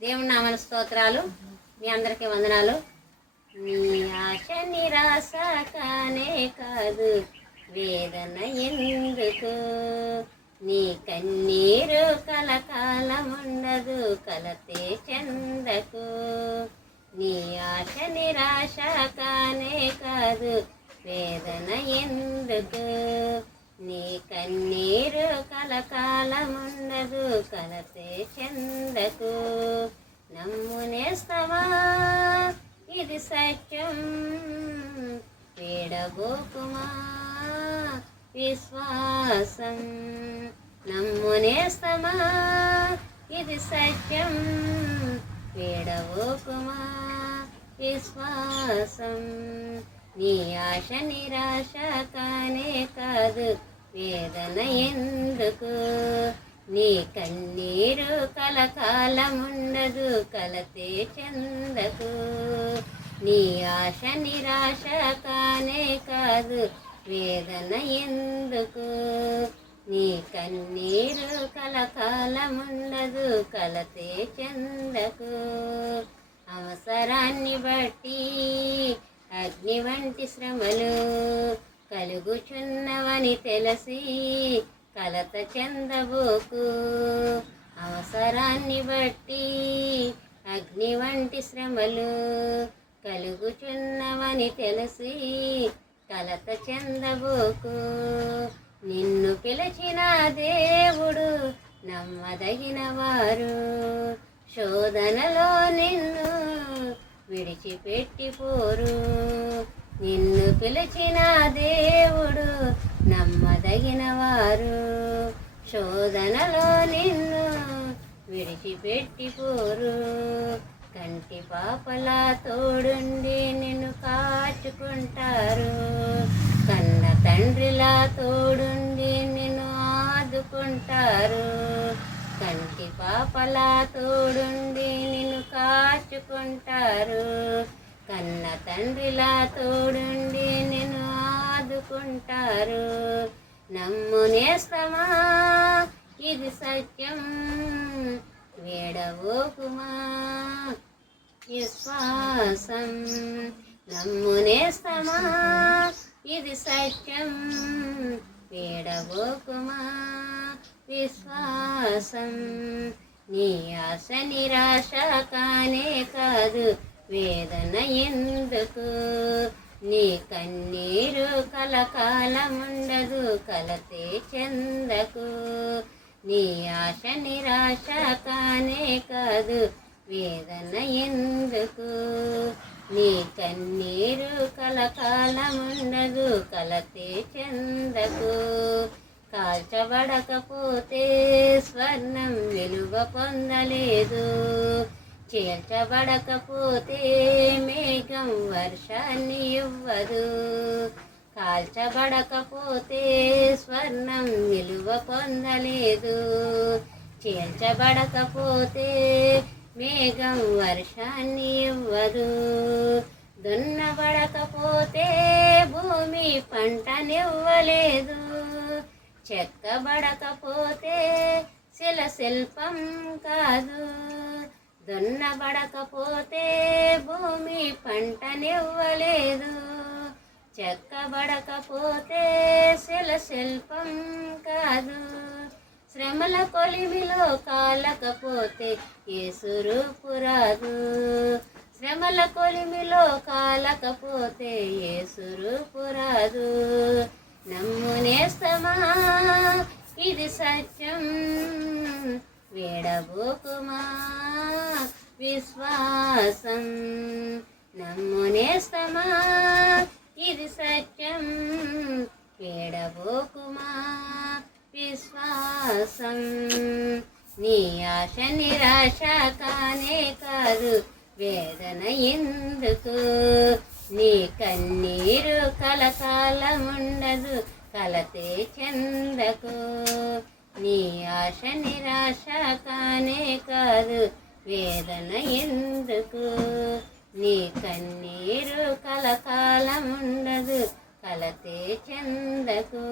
దేవుని నామన స్తోత్రాలు. మీ అందరికీ వందనాలు. నీ ఆశ నిరాశ కానే కాదు, వేదన ఎందుకు, నీ కన్నీరు కలకాలముండదు, కలతే చెందకు. నీ ఆశ నిరాశ కానే కాదు, వేదన ఎందుకు, నీ కన్నీరు కలకాలముండదు, కలతే చెందకు. నమ్మునేస్తవా ఇది సత్యం, వీడబోకుమా విశ్వాసం. నమ్మునేస్తమా ఇది సత్యం, వీడబోకుమా విశ్వాసం. నీ ఆశ నిరాశ కానే కాదు, వేదన ఎందుకు, నీ కన్నీరు కలకాలముండదు, కలతే చెందకు. నీ ఆశ నిరాశ కానే కాదు, వేదన ఎందుకు, నీ కన్నీరు కలకాలముండదు, కలతే చెందకు. అవసరాన్ని బట్టి అగ్ని వంటి శ్రమలు కలుగుచున్నవని తెలిసి కలత చెందబోకు. అవసరాన్ని బట్టి అగ్ని వంటి శ్రమలు కలుగుచున్నవని తెలిసి కలత చెందబోకు. నిన్ను పిలిచిన దేవుడు నమ్మదగిన వారు, శోధనలో నిన్ను విడిచిపెట్టిపోరు. నిన్ను పిలిచిన దేవుడు నమ్మదగిన వారు, శోధనలో నిన్ను విడిచిపెట్టిపోరు. కంటి పాపలా తోడుండి నిన్ను కాచుకుంటారు, కన్న తండ్రిలా తోడుండి నిన్ను ఆదుకుంటారు. కంటి పాపలా తోడుండి నిన్ను కాచుకుంటారు, కన్న తండ్రిలా తోడుండి నిన్ను ఆదుకుంటారు. నమ్మునేస్తమా ఇది సత్యం, వేడబోకుమా విశ్వాసం. నమ్మునేస్తమా ఇది సత్యం, వేడబోకుమా విశ్వాసం. నీ ఆశ నిరాశ కానే కాదు, వేదన ఎందుకు, నీ కన్నీరు కలకాలముండదు, కలతే చెందకు. నీ ఆశ నిరాశ కానే కాదు, వేదన ఎందుకు, నీ కన్నీరు కలకాలముండదు, కలతే చెందకు. కాల్చబడకపోతే స్వర్ణం విలువ పొందలేదు, చేర్చబడకపోతే మేఘం వర్షాన్ని ఇవ్వదు. కాల్చబడకపోతే స్వర్ణం విలువ పొందలేదు, చేర్చబడకపోతే మేఘం వర్షాన్ని ఇవ్వదు. దున్నబడకపోతే భూమి పంటనివ్వలేదు, చెక్కబడకపోతే శిల్పం కాదు. దున్నబడకపోతే భూమి పంటనివ్వలేదు, చెక్కబడకపోతే శిల్పం కాదు. శ్రమల కొలిమిలో కాలకపోతే యేసు రూపు రాదు, శ్రమల కొలిమిలో కాలకపోతే యేసు రూపు రాదు. నమ్మునేస్తమా ఇది సత్యం, వేడబోకుమా విశ్వాసం. నమ్మునేస్తమా ఇది సత్యం, వేడబోకుమా విశ్వాసం. నీ ఆశ నిరాశ కానే కాదు, వేదన ఎందుకు, నీ కన్నీరు కలకాలముండదు, కలతే చెందకు. నీ ఆశ నిరాశ కానే కాదు, వేదన ఎందుకు, నీ కన్నీరు కలకాలముండదు, కలతే చెందకు.